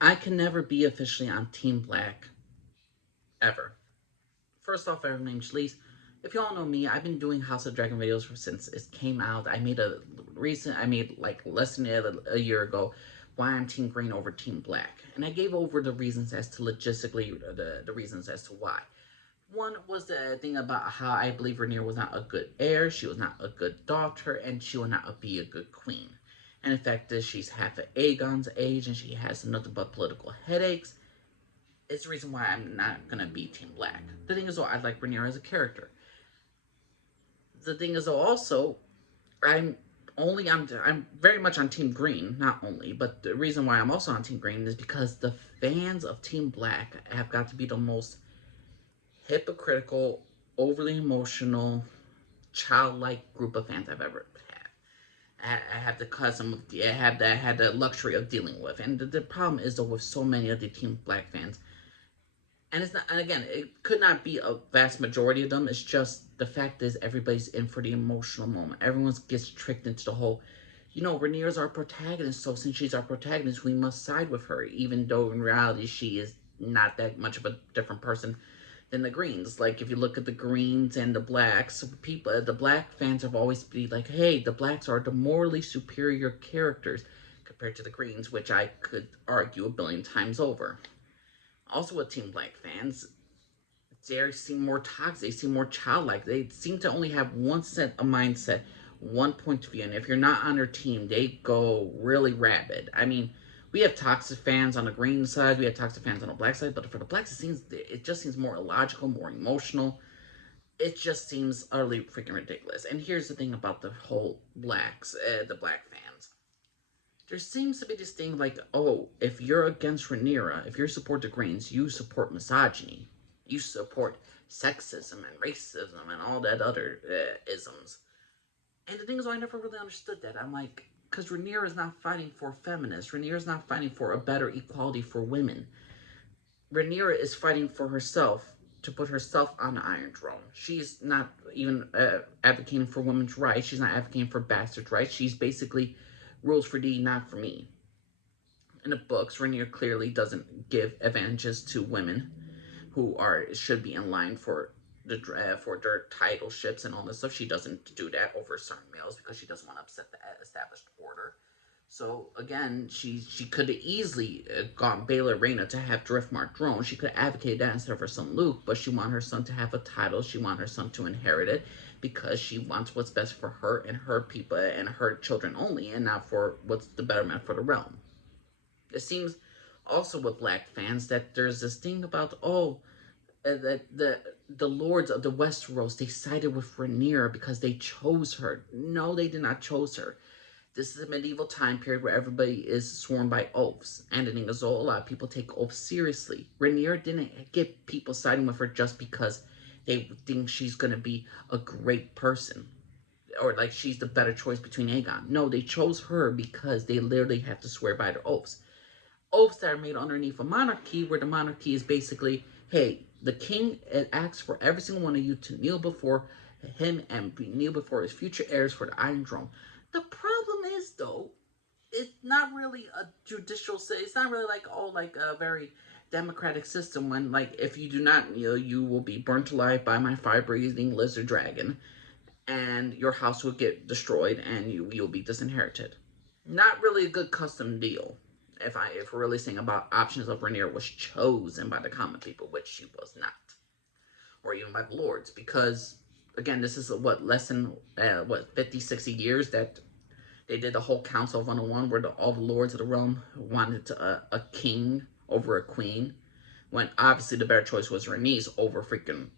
I can never be officially on Team Black, ever. First off, my name's Lise. If y'all know me, I've been doing House of Dragon videos since it came out. I made like less than a year ago why I'm Team Green over Team Black. And I gave over the reasons as to logistically, the reasons as to why. One was the thing about how I believe Rhaenyra was not a good heir, she was not a good daughter, and she will not be a good queen. And the fact is, she's half of Aegon's age and she has nothing but political headaches. It's the reason why I'm not gonna be Team Black. The thing is, though, I like Rhaenyra as a character. The thing is, though, also, I'm I'm very much on Team Green, not only, but the reason why I'm also on Team Green is because the fans of Team Black have got to be the most hypocritical, overly emotional, childlike group of fans I've ever had. I have the custom, I had the luxury of dealing with, and the problem is though with so many of the Team Black fans, and it's not, and again, it could not be a vast majority of them. It's just the fact is everybody's in for the emotional moment. Everyone gets tricked into the whole, Rhaenyra's our protagonist, so since she's our protagonist, we must side with her, even though in reality she is not that much of a different person than the Greens. Like if you look at the Greens and the Blacks, the Black fans have always been like, hey, the Blacks are the morally superior characters compared to the Greens, which I could argue a billion times over. Also, with Team Black fans, they seem more toxic. They seem more childlike. They seem to only have one set of mindset, one point of view. And if you're not on their team, they go really rabid. I mean, we have toxic fans on the green side. We have toxic fans on the black side. But for the blacks, it just seems more illogical, more emotional. It just seems utterly freaking ridiculous. And here's the thing about the whole the black fans. There seems to be this thing like, oh, if you're against Rhaenyra, if you support the Greens, you support misogyny. You support sexism and racism and all that other isms. And the thing is, I never really understood that. I'm like, because Rhaenyra is not fighting for feminists. Rhaenyra is not fighting for a better equality for women. Rhaenyra is fighting for herself to put herself on the Iron Throne. She's not even advocating for women's rights. She's not advocating for bastard rights. She's basically rules for thee, not for me. In the books, Rhaenyra clearly doesn't give advantages to women who are should be in line for their titleships and all this stuff. She doesn't do that over certain males because she doesn't want to upset the established order. So again, she could have easily gotten Baylor Reyna to have Driftmark throne. She could have advocated that instead of her son Luke, but she wanted her son to have a title. She wanted her son to inherit it because she wants what's best for her and her people and her children only, and not for what's the betterment for the realm. It seems also with black fans that there's this thing about, that the lords of the Westeros, they sided with Rhaenyra because they chose her. No, they did not chose her. This is a medieval time period where everybody is sworn by oaths, and in Azul, a lot of people take oaths seriously. Rhaenyra didn't get people siding with her just because they think she's gonna be a great person, or like she's the better choice between Aegon. No, they chose her because they literally have to swear by their oaths. Oaths that are made underneath a monarchy, where the monarchy is basically, hey, the king asks for every single one of you to kneel before him and kneel before his future heirs for the Iron Throne. The problem is, though, it's not really a judicial. It's not really like like a very democratic system. When like if you do not kneel, you will be burnt alive by my fire-breathing lizard dragon, and your house will get destroyed, and you'll be disinherited. Not really a good custom deal. If we're really saying about options of Rhaenyra was chosen by the common people, which she was not, or even by the lords, because again, this is what less than 50, 60 years that they did the whole Council of 101, where all the lords of the realm wanted a king over a queen, when obviously the better choice was Rhaenys over freaking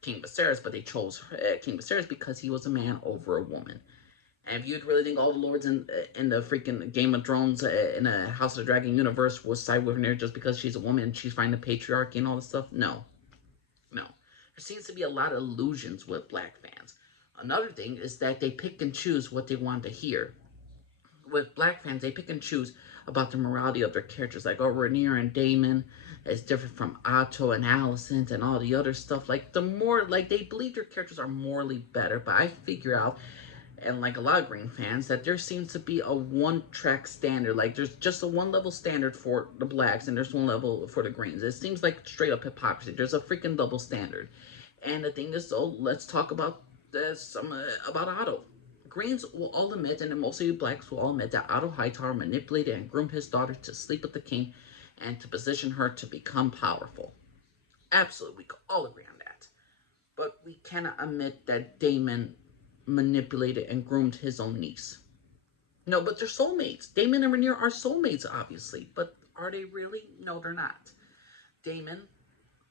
King Viserys, but they chose King Viserys because he was a man over a woman. And if you'd really think all the lords in the freaking Game of Thrones in a House of the Dragon universe will side with her just because she's a woman and she's fighting the patriarchy and all this stuff, no, no. There seems to be a lot of illusions with black fans. Another thing is that they pick and choose what they want to hear. With black fans, they pick and choose about the morality of their characters. Like, oh, Rhaenyra and Daemon is different from Otto and Alicent and all the other stuff. Like, the more, like, they believe their characters are morally better, but I figure out and like a lot of Green fans, that there seems to be a one-track standard. Like there's just a one-level standard for the Blacks, and there's one level for the Greens. It seems like straight up hypocrisy. There's a freaking double standard. And the thing is, so let's talk about this about Otto. Greens will all admit, and most of you Blacks will all admit, that Otto Hightower manipulated and groomed his daughter to sleep with the king and to position her to become powerful. Absolutely, we can all agree on that. But we cannot admit that Daemon manipulated and groomed his own niece. No, but they're soulmates. Daemon and Rhaenyra are soulmates, obviously. But are they really? No, they're not. Daemon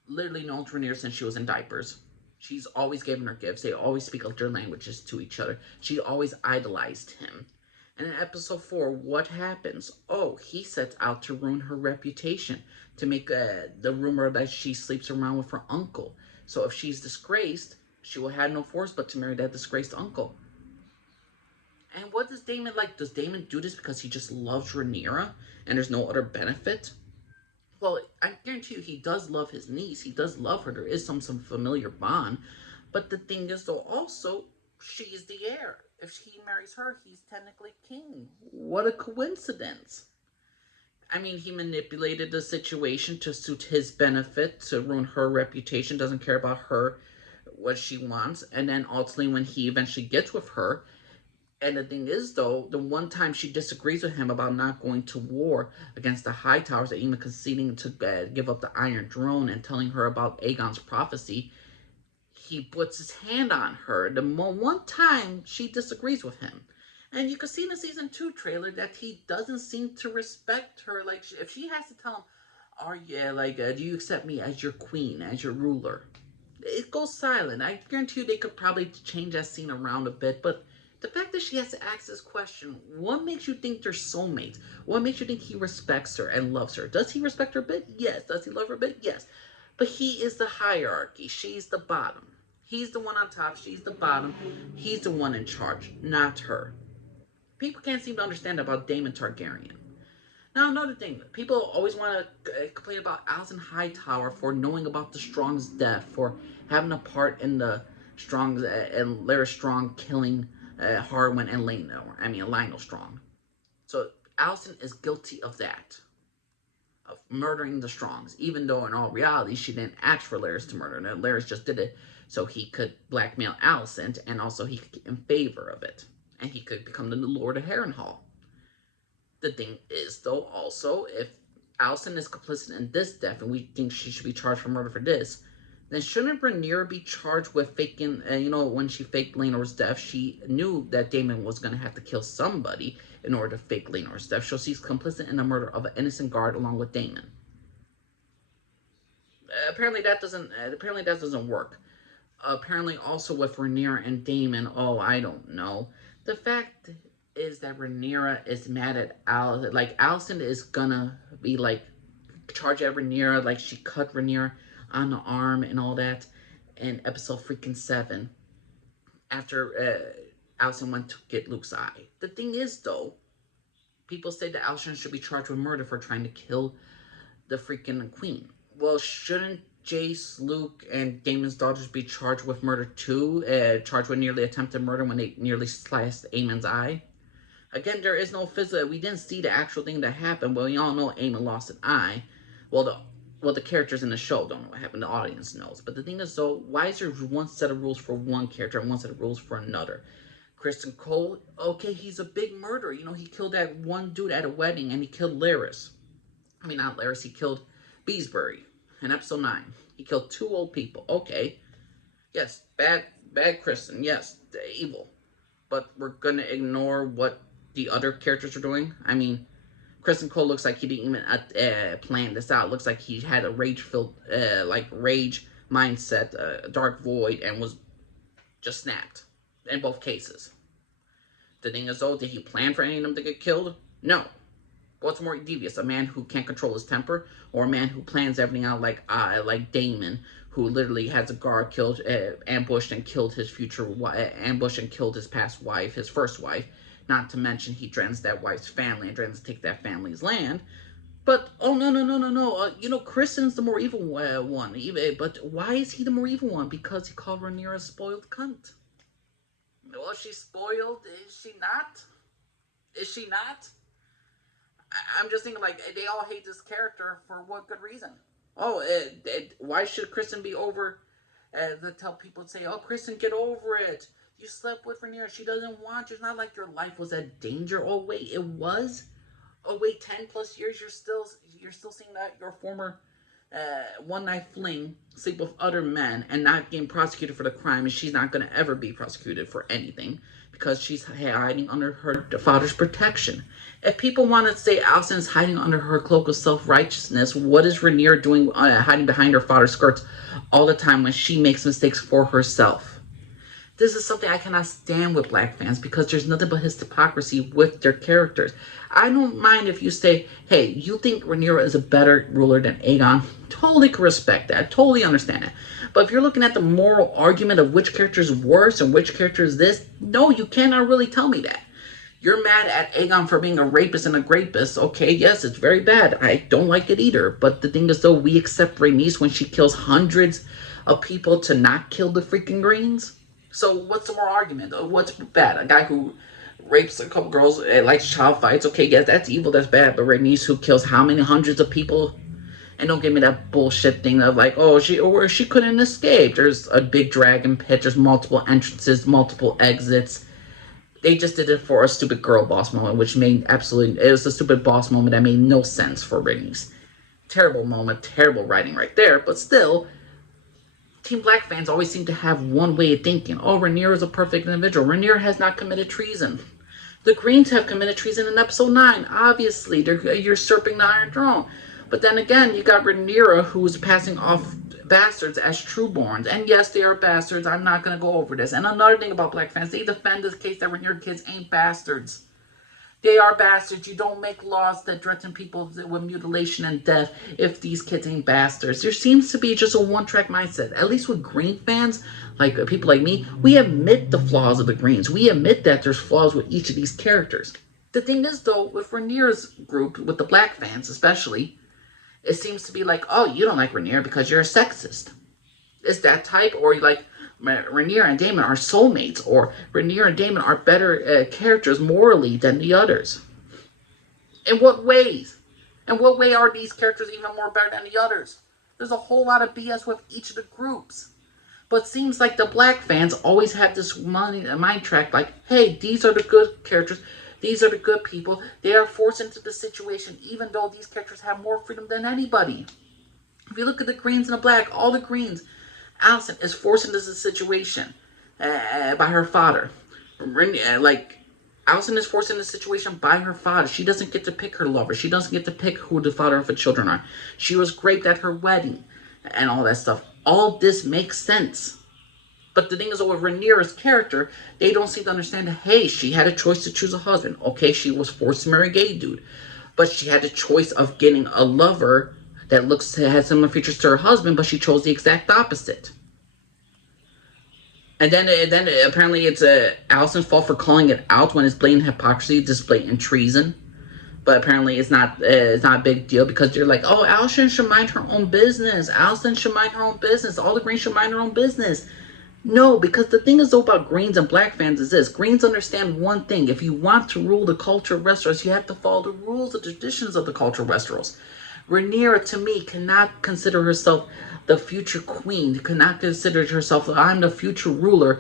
literally known Rhaenyra since she was in diapers. She's always given her gifts. They always speak their languages to each other. She always idolized him. And in episode 4, what happens? Oh, he sets out to ruin her reputation, to make the rumor that she sleeps around with her uncle. So if she's disgraced, she will have no force but to marry that disgraced uncle. And what does Daemon like? Does Daemon do this because he just loves Rhaenyra and there's no other benefit? Well, I guarantee you he does love his niece. He does love her. There is some familiar bond. But the thing is, though, also, she's the heir. If he marries her, he's technically king. What a coincidence. I mean, he manipulated the situation to suit his benefit, to ruin her reputation, doesn't care about her, what she wants. And then ultimately, when he eventually gets with her, and the thing is, though, the one time she disagrees with him about not going to war against the Hightowers, and even conceding to give up the Iron Throne and telling her about Aegon's prophecy, he puts his hand on her. The one time she disagrees with him. And you can see in the Season 2 trailer that he doesn't seem to respect her. Like, if she has to tell him, oh yeah, like, do you accept me as your queen, as your ruler? It goes silent. I guarantee you they could probably change that scene around a bit, but the fact that she has to ask this question, what makes you think they're soulmates? What makes you think he respects her and loves her? Does he respect her a bit? Yes. Does he love her a bit? Yes. But he is the hierarchy. She's the bottom. He's the one on top. She's the bottom. He's the one in charge, not her. People can't seem to understand about Daemon Targaryen. Now, another thing. People always want to complain about Alicent Hightower for knowing about the Strong's death, for having a part in the Strong's and Larys Strong killing Harwin and Lionel Strong. So Alicent is guilty of that, of murdering the Strongs, even though in all reality she didn't ask for Larys to murder her. Larys just did it so he could blackmail Alicent, and also he could get in favor of it, and he could become the new Lord of Harrenhal. The thing is, though, also, if Alicent is complicit in this death, and we think she should be charged for murder for this, then shouldn't Rhaenyra be charged with faking, when she faked Laenor's death, she knew that Daemon was going to have to kill somebody in order to fake Laenor's death, so she's complicit in the murder of an innocent guard along with Daemon. Apparently that doesn't work. Apparently also with Rhaenyra and Daemon, oh, I don't know. The fact is that Rhaenyra is mad at Alicent. Like, Alicent is gonna be, like, charge at Rhaenyra, like she cut Rhaenyra on the arm and all that in episode freaking 7 after Alicent went to get Luke's eye. The thing is, though, people say that Alicent should be charged with murder for trying to kill the freaking queen. Well, shouldn't Jace, Luke, and Daemon's daughters be charged with murder too? Charged with nearly attempted murder when they nearly sliced Aemon's eye? Again, there is no physical. We didn't see the actual thing that happened, but we all know Aemon lost an eye. Well, the characters in the show don't know what happened. The audience knows. But the thing is, though, why is there one set of rules for one character and one set of rules for another? Criston Cole, okay, he's a big murderer. He killed that one dude at a wedding, and he killed Larys. I mean, not Larys. He killed Beesbury in episode 9. He killed 2 old people. Okay. Yes, bad Criston. Yes, evil. But we're going to ignore what the other characters are doing. I mean, Criston Cole looks like he didn't even plan this out. Looks like he had a rage-filled, rage mindset, dark void, and was just snapped in both cases. The thing is, though, did he plan for any of them to get killed? No. What's more devious, a man who can't control his temper, or a man who plans everything out like Daemon, who literally has a guard killed, ambushed and killed his past wife, his first wife. Not to mention he threatens that wife's family and threatens to take that family's land. But, oh, no. Criston's the more evil one. But why is he the more evil one? Because he called Rhaenyra a spoiled cunt. Well, she's spoiled. Is she not? Is she not? I'm just thinking, like, they all hate this character for what good reason? Oh, why should Kristen be over? To tell people, say, oh, Kristen, get over it. You slept with Rhaenyra. She doesn't want you. It's not like your life was at danger. Oh, wait, it was? Oh, wait, 10 plus years, you're still seeing that your former one night fling sleep with other men and not getting prosecuted for the crime, and she's not going to ever be prosecuted for anything because she's hiding under her father's protection. If people want to say Alicent is hiding under her cloak of self-righteousness, what is Rhaenyra doing hiding behind her father's skirts all the time when she makes mistakes for herself? This is something I cannot stand with Black fans because there's nothing but hypocrisy with their characters. I don't mind if you say, hey, you think Rhaenyra is a better ruler than Aegon. Totally can respect that. Totally understand that. But if you're looking at the moral argument of which character is worse and which character is this, no, you cannot really tell me that. You're mad at Aegon for being a rapist and a grapist. Okay, yes, it's very bad. I don't like it either. But the thing is, though, we accept Rhaenys when she kills hundreds of people to not kill the freaking Greens. So what's the moral argument? What's bad? A guy who rapes a couple girls, likes child fights. Okay, yes, that's evil, that's bad. But Rhaenys, who kills how many hundreds of people? And don't give me that bullshit thing of like, oh, she couldn't escape. There's a big dragon pit. There's multiple entrances, multiple exits. They just did it for a stupid girl boss moment, which made it was a stupid boss moment that made no sense for Rhaenys. Terrible moment, terrible writing right there. But still, Team Black fans always seem to have one way of thinking. Oh, Rhaenyra is a perfect individual. Rhaenyra has not committed treason. The Greens have committed treason in episode 9. Obviously, they're usurping the Iron Throne. But then again, you got Rhaenyra, who's passing off bastards as trueborns. And yes, they are bastards. I'm not going to go over this. And another thing about Black fans, they defend this case that Rhaenyra kids ain't bastards. They are bastards. You don't make laws that threaten people with mutilation and death if these kids ain't bastards. There seems to be just a one-track mindset. At least with Green fans, like people like me, we admit the flaws of the Greens. We admit that there's flaws with each of these characters. The thing is, though, with Rhaenyra's group, with the Black fans especially, it seems to be like, oh, you don't like Rhaenyra because you're a sexist. It's that type, or you like Rhaenyra and Daemon are soulmates, or Rhaenyra and Daemon are better characters morally than the others. In what ways? In what way are these characters even more better than the others? There's a whole lot of BS with each of the groups. But it seems like the Black fans always have this mind track like, hey, these are the good characters. These are the good people. They are forced into the situation, even though these characters have more freedom than anybody. If you look at the Greens and the Black, all the Greens, Alicent is forced into this situation by her father. Alicent is forced into this situation by her father. She doesn't get to pick her lover. She doesn't get to pick who the father of her children are. She was raped at her wedding and all that stuff. All this makes sense. But the thing is, with Rhaenyra's character, they don't seem to understand that, hey, she had a choice to choose a husband. Okay, she was forced to marry a gay dude. But she had the choice of getting a lover that has similar features to her husband, but she chose the exact opposite. And then apparently it's Alicent's fault for calling it out when it's blatant hypocrisy, just blatant treason. But apparently it's not a big deal because they're like, oh, Alicent should mind her own business. Alicent should mind her own business. All the Greens should mind their own business. No, because the thing is though about Greens and Black fans is this. Greens understand one thing. If you want to rule the culture of Westeros, you have to follow the rules, the traditions of the culture of Westeros. Rhaenyra, to me, cannot consider herself the future queen, cannot consider herself, I'm the future ruler,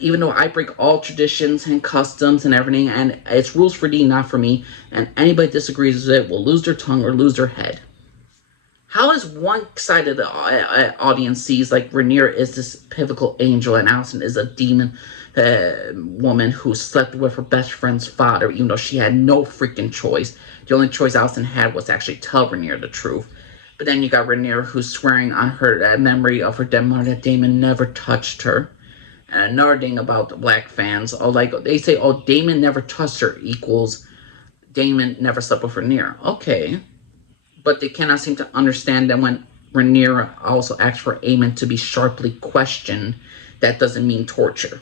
even though I break all traditions and customs and everything, and it's rules for thee, not for me, and anybody disagrees with it will lose their tongue or lose their head. How is one side of the audience sees like Rhaenyra is this pivotal angel and Alicent is a demon woman who slept with her best friend's father, even though she had no freaking choice. The only choice Alicent had was to actually tell Rhaenyra the truth. But then you got Rhaenyra who's swearing on her memory of her dead mother that Daemon never touched her. And another thing about the Black fans, they say, oh, Daemon never touched her equals Daemon never slept with Rhaenyra. Okay. But they cannot seem to understand that when Rhaenyra also asks for Aemon to be sharply questioned, that doesn't mean torture.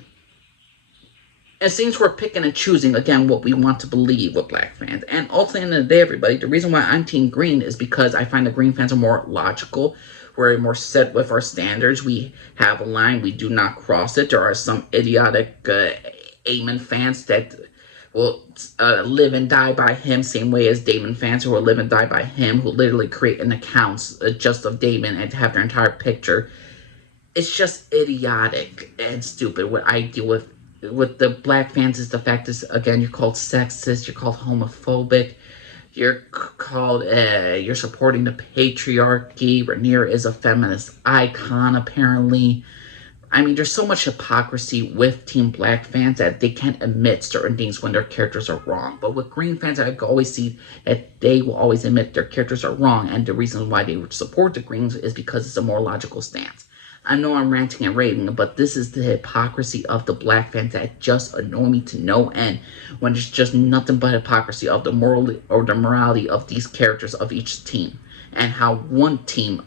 It seems we're picking and choosing, again, what we want to believe with Black fans. And ultimately, at the end of the day, everybody, the reason why I'm Team Green is because I find the Green fans are more logical, we're more set with our standards. We have a line, we do not cross it. There are some idiotic Aemon fans that will live and die by him, same way as Daemon fans who will live and die by him, who literally create an account just of Daemon and have their entire picture. It's just idiotic and stupid. What I deal with the black fans is the fact is, again, you're called sexist, you're called homophobic, you're called, you're supporting the patriarchy. Rhaenyra is a feminist icon, apparently. I mean, there's so much hypocrisy with Team Black fans that they can't admit certain things when their characters are wrong. But with Green fans, I always see that they will always admit their characters are wrong, and the reason why they would support the Greens is because it's a more logical stance. I know I'm ranting and raving, but this is the hypocrisy of the Black fans that just annoy me to no end, when there's just nothing but hypocrisy of the moral or the morality of these characters of each team, and how one team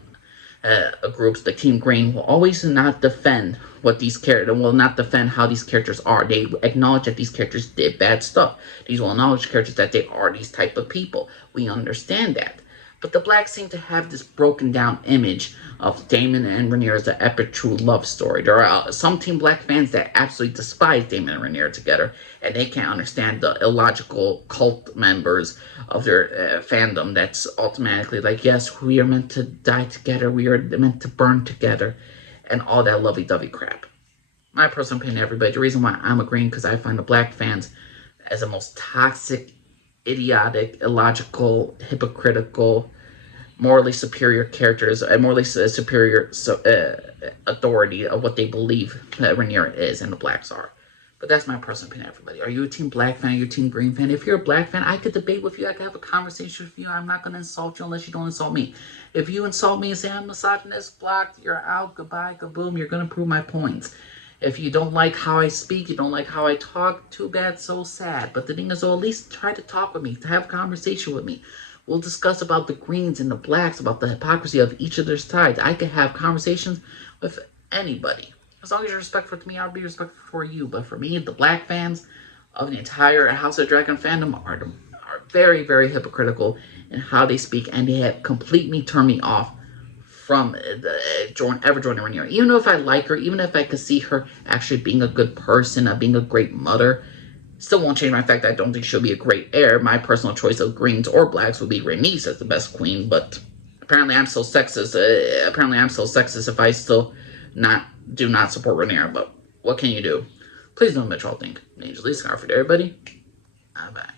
groups, the Team Green, will always not defend what these characters, will not defend how these characters are. They acknowledge that these characters did bad stuff. These will acknowledge characters that they are these type of people. We understand that. But the Blacks seem to have this broken down image of Daemon and Rhaenyra as an epic true love story. There are some Team Black fans that absolutely despise Daemon and Rhaenyra together, and they can't understand the illogical cult members of their fandom that's automatically like, yes, we are meant to die together, we are meant to burn together, and all that lovey-dovey crap. My personal opinion, everybody, the reason why I'm agreeing, because I find the Black fans as the most toxic, idiotic, illogical, hypocritical, morally superior characters, a morally superior authority of what they believe that Rhaenyra is and the Blacks are. But that's my personal opinion, everybody. Are you a Team Black fan? Are you a Team Green fan? If you're a Black fan, I could debate with you. I could have a conversation with you. I'm not going to insult you unless you don't insult me. If you insult me and say I'm misogynist, blocked, you're out, goodbye, kaboom, you're going to prove my points. If you don't like how I speak, you don't like how I talk, too bad, so sad. But the thing is, at least try to talk with me, to have a conversation with me. We'll discuss about the Greens and the Blacks, about the hypocrisy of each of their sides. I could have conversations with anybody. As long as you're respectful to me, I'll be respectful for you. But for me, the Black fans of the entire House of Dragon fandom are very, very hypocritical in how they speak, and they have completely turned me off from ever joining Rhaenyra. Even though if I like her, even if I could see her actually being a good person, being a great mother, still won't change my fact that I don't think she'll be a great heir. My personal choice of Greens or Blacks would be Rhaenys as the best queen, but apparently I'm so sexist. If I still do not support Rhaenyra, but what can you do? Please don't admit what y'all think. Angel Lee, Scarford, everybody. Bye-bye.